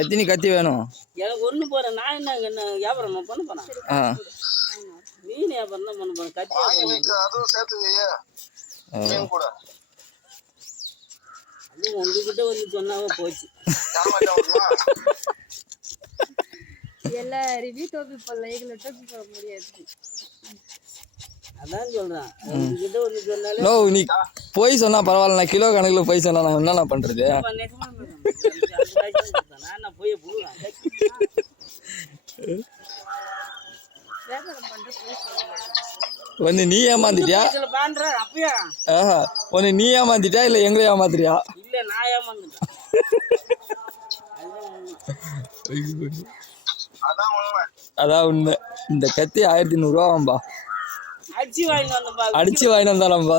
எத்தனை கத்தி வேணும்? எனக்கு ஒண்ணு போறேன். நான் என்ன வியாபாரம் பண்ண போறேன். மீன் வியாபாரம் தான் பண்ண போறேன். கத்தி அதுவும் சேர்த்துக்கய்யா. மீன் கூட அது உங்ககிட்ட வந்து சொன்னாவே போச்சு. எல்லா ரிவ்யூ டோபி போடல, எங்களை டோபி போட முடியாது. அதான் சொல்றேன், உங்ககிட்ட வந்து சொன்னாலே. நீ போய் சொன்னா பரவாயில்ல, நான் கிலோ கணக்குல போய் சொன்னா நான் என்ன பண்றது? நான் போய் போடுவேன். ஒன்னு நீ ஏமாந்துட்டியா? ஒன்னு நீ ஏமாந்துட்டியா இல்ல எங்களை ஏமாத்துறியா? இல்ல நான் ஏமாந்துட்டேன். அதான் உண்மை. இந்த கத்தி 1100 ரூபாம்பா. அடிச்சு வாங்கிட்டு வந்தாலம்பா.